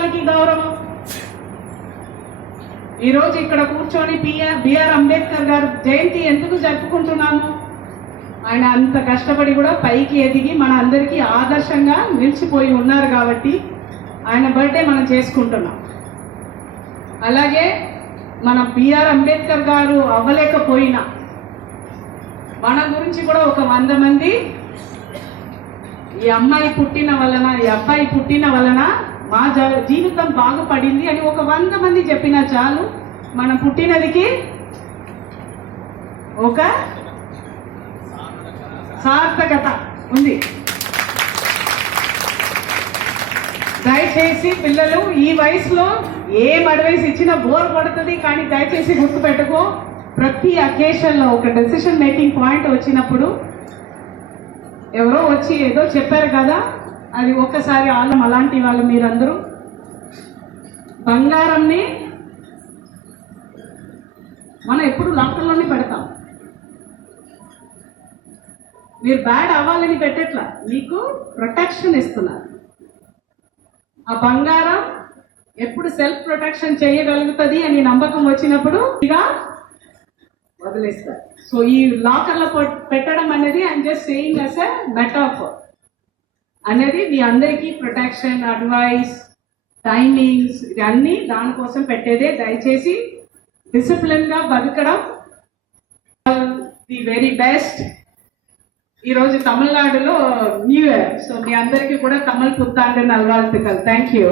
వాళ్ళకి గౌరవం. ఈరోజు ఇక్కడ కూర్చొని బిఆర్ అంబేద్కర్ గారు జయంతి ఎందుకు జరుపుకుంటున్నాము? ఆయన అంత కష్టపడి కూడా పైకి ఎదిగి మన అందరికీ ఆదర్శంగా నిలిచిపోయి ఉన్నారు కాబట్టి ఆయన బర్త్డే మనం చేసుకుంటున్నాం. అలాగే మన బిఆర్ అంబేద్కర్ గారు అవ్వలేకపోయినా మన గురించి కూడా ఒక 100 మంది ఈ అమ్మాయి పుట్టిన వలన, ఈ అబ్బాయి పుట్టిన వలన మా జీవితం బాగుపడింది అని ఒక 100 మంది చెప్పినా చాలు. మనం పుట్టినదికి ఒక సార్థకత ఉంది. దయచేసి పిల్లలు ఈ వయసులో ఏం అడ్వైస్ ఇచ్చినా బోర్ పడుతుంది, కానీ దయచేసి గుర్తుపెట్టుకో, ప్రతి అకేషన్లో ఒక డెసిషన్ మేకింగ్ పాయింట్ వచ్చినప్పుడు ఎవరో వచ్చి ఏదో చెప్పారు కదా, అది ఒక్కసారి అలాంటి వాళ్ళు మీరందరూ బంగారంని మనం ఎప్పుడు లాకర్లోనే పెడతాం. మీరు బ్యాడ్ అవ్వాలని పెట్టట్లా, మీకు ప్రొటెక్షన్ ఇస్తున్నారు. ఆ బంగారం ఎప్పుడు సెల్ఫ్ ప్రొటెక్షన్ చేయగలుగుతుంది అని నమ్మకం వచ్చినప్పుడు ఇక వదిలేస్తారు. సో ఈ లాకర్లో పెట్టడం అనేది I'm just saying as a metaphor అనేది మీ అందరికీ ప్రొటెక్షన్, అడ్వైస్, టైమింగ్స్ ఇవన్నీ దానికోసం పెట్టేదే. దయచేసి డిసిప్లిన్ గా బతకడం. The very best. ఈరోజు తమిళనాడులో న్యూ ఇయర్, సో మీ అందరికీ కూడా తమిళ పుత్తాండు నల్వాழ்த்துக்கள். Thank you.